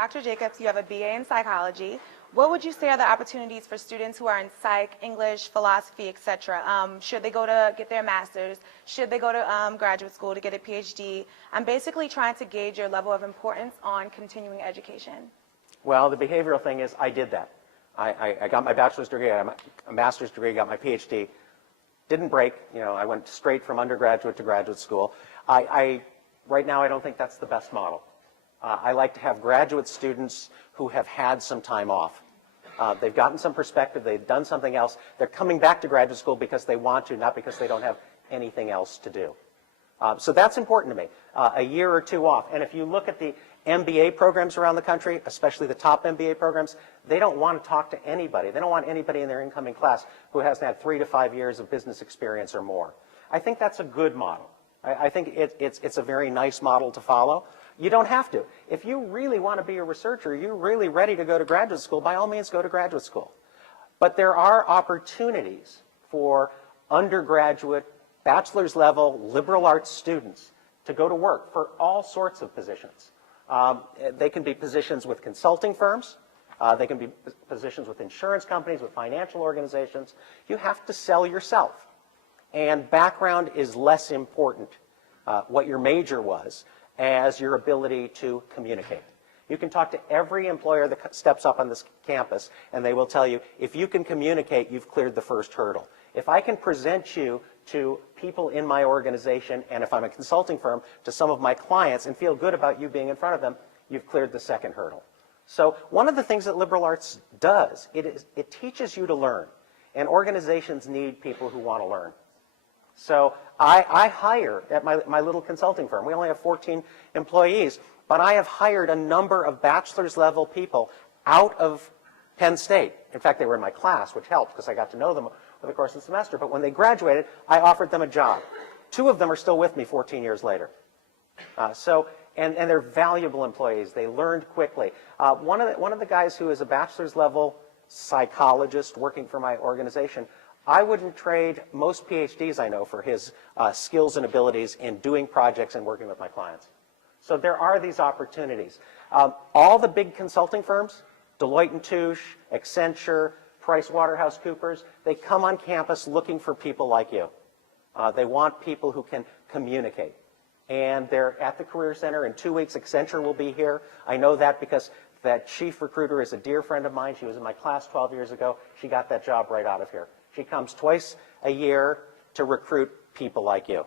Dr. Jacobs, you have a BA in psychology. What would you say are the opportunities for students who are in psych, English, philosophy, etc.? Should they go to get their master's? Should they go to graduate school to get a PhD? I'm basically trying to gauge your level of importance on continuing education. Well, the behavioral thing is I did that. I got my bachelor's degree, I got a master's degree, got my PhD. Didn't break. You know, I went straight from undergraduate to graduate school. Right now, I don't think that's the best model. I like to have graduate students who have had some time off. They've gotten some perspective, they've done something else. They're coming back to graduate school because they want to, not because they don't have anything else to do. So that's important to me, a year or two off. And if you look at the MBA programs around the country, especially the top MBA programs, they don't want to talk to anybody. They don't want anybody in their incoming class who hasn't had 3 to 5 years of business experience or more. I think that's a good model. I think it's a very nice model to follow. You don't have to. If you really want to be a researcher, you're really ready to go to graduate school, by all means go to graduate school. But there are opportunities for undergraduate, bachelor's level, liberal arts students to go to work for all sorts of positions. They can be positions with consulting firms. They can be positions with insurance companies, with financial organizations. You have to sell yourself. And background is less important, what your major was, as your ability to communicate. You can talk to every employer that steps up on this campus, and they will tell you, if you can communicate, you've cleared the first hurdle. If I can present you to people in my organization, and if I'm a consulting firm, to some of my clients, and feel good about you being in front of them, you've cleared the second hurdle. So one of the things that liberal arts does, it teaches you to learn, and organizations need people who want to learn. So I hire at my little consulting firm. We only have 14 employees, but I have hired a number of bachelor's level people out of Penn State. In fact, they were in my class, which helped because I got to know them over the course of the semester. But when they graduated, I offered them a job. 2 of them are still with me 14 years later. And they're valuable employees. They learned quickly. One of the guys who is a bachelor's level psychologist working for my organization, I wouldn't trade most PhDs I know for his skills and abilities in doing projects and working with my clients. So there are these opportunities. All the big consulting firms, Deloitte & Touche, Accenture, PricewaterhouseCoopers, they come on campus looking for people like you. They want people who can communicate. And they're at the Career Center. In 2 weeks, Accenture will be here. I know that because that chief recruiter is a dear friend of mine. She was in my class 12 years ago. She got that job right out of here. She comes twice a year to recruit people like you.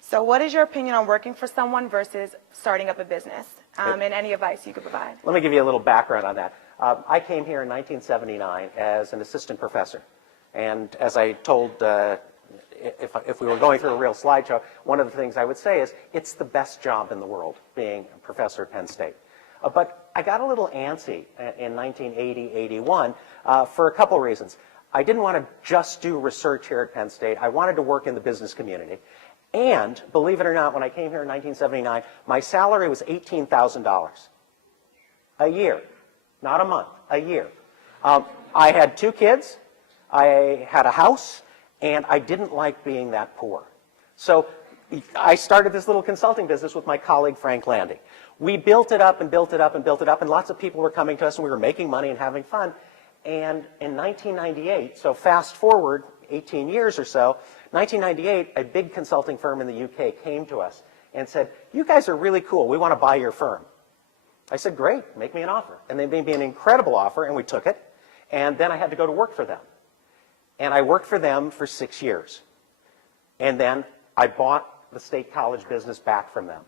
So what is your opinion on working for someone versus starting up a business, and any advice you could provide? Let me give you a little background on that. I came here in 1979 as an assistant professor. And as I told, if we were going through a real slideshow, one of the things I would say is it's the best job in the world, being a professor at Penn State. But I got a little antsy in 1980, 81 for a couple reasons. I didn't want to just do research here at Penn State. I wanted to work in the business community. And believe it or not, when I came here in 1979, my salary was $18,000 a year, not a month, a year. I had 2 kids, I had a house, and I didn't like being that poor. So I started this little consulting business with my colleague Frank Landy. We built it up and built it up and built it up, and lots of people were coming to us, and we were making money and having fun. And in 1998, so fast forward 18 years or so, 1998, a big consulting firm in the UK came to us and said, you guys are really cool. We want to buy your firm. I said, great, make me an offer. And they made me an incredible offer, and we took it. And then I had to go to work for them. And I worked for them for 6 years. And then I bought the State College business back from them.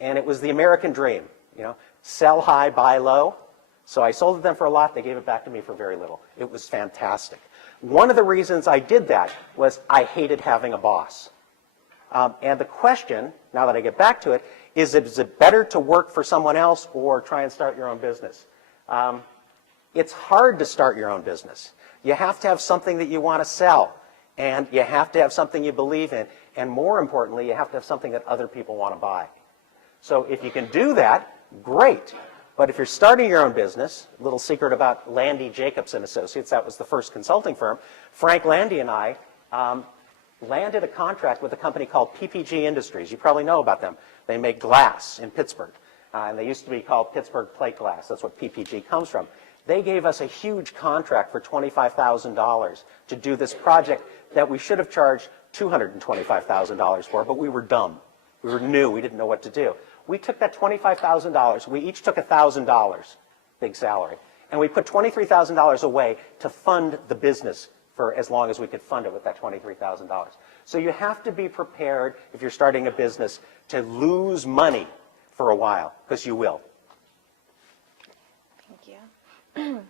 And it was the American dream, you know, sell high, buy low. So I sold it them for a lot. They gave it back to me for very little. It was fantastic. One of the reasons I did that was I hated having a boss. And the question, now that I get back to it, is it better to work for someone else or try and start your own business? It's hard to start your own business. You have to have something that you want to sell. And you have to have something you believe in. And more importantly, you have to have something that other people want to buy. So if you can do that, great. But if you're starting your own business, a little secret about Landy, Jacobs and Associates, that was the first consulting firm, Frank Landy and I landed a contract with a company called PPG Industries. You probably know about them. They make glass in Pittsburgh. and they used to be called Pittsburgh Plate Glass. That's what PPG comes from. They gave us a huge contract for $25,000 to do this project that we should have charged $225,000 for, but we were dumb. We were new. We didn't know what to do. We took that $25,000. We each took $1,000, big salary, and we put $23,000 away to fund the business for as long as we could fund it with that $23,000. So you have to be prepared, if you're starting a business, to lose money for a while, because you will. Thank you.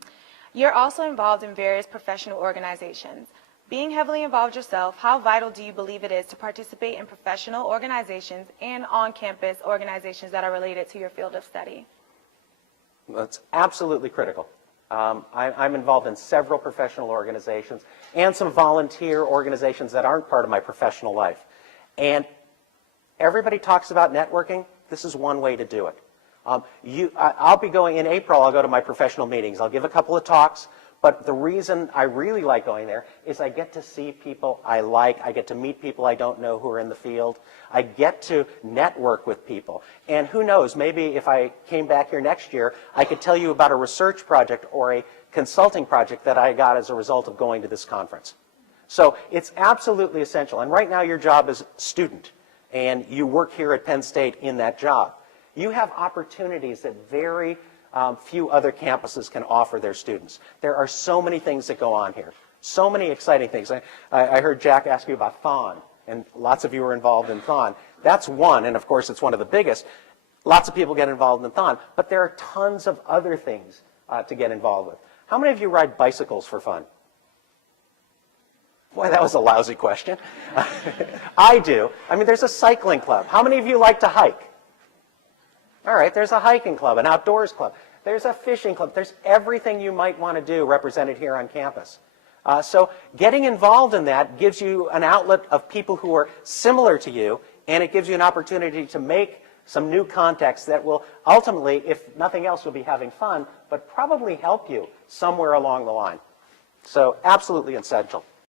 You're also involved in various professional organizations. Being heavily involved yourself, how vital do you believe it is to participate in professional organizations and on-campus organizations that are related to your field of study? That's absolutely critical. I'm involved in several professional organizations and some volunteer organizations that aren't part of my professional life. And everybody talks about networking. This is one way to do it. I'll be going in April. I'll go to my professional meetings. I'll give a couple of talks. But the reason I really like going there is I get to see people I like. I get to meet people I don't know who are in the field. I get to network with people. And who knows, maybe if I came back here next year, I could tell you about a research project or a consulting project that I got as a result of going to this conference. So it's absolutely essential. And right now your job is student, and you work here at Penn State in that job. You have opportunities that very few other campuses can offer their students. There are so many things that go on here, so many exciting things. I heard Jack ask you about Thon, and lots of you are involved in Thon. That's one, and of course it's one of the biggest. Lots of people get involved in Thon, but there are tons of other things to get involved with. How many of you ride bicycles for fun? Boy, that was a lousy question. I do. I mean, there's a cycling club. How many of you like to hike? All right, there's a hiking club, an outdoors club. There's a fishing club. There's everything you might want to do represented here on campus. So getting involved in that gives you an outlet of people who are similar to you, and it gives you an opportunity to make some new contacts that will ultimately, if nothing else, you'll be having fun, but probably help you somewhere along the line. So absolutely essential.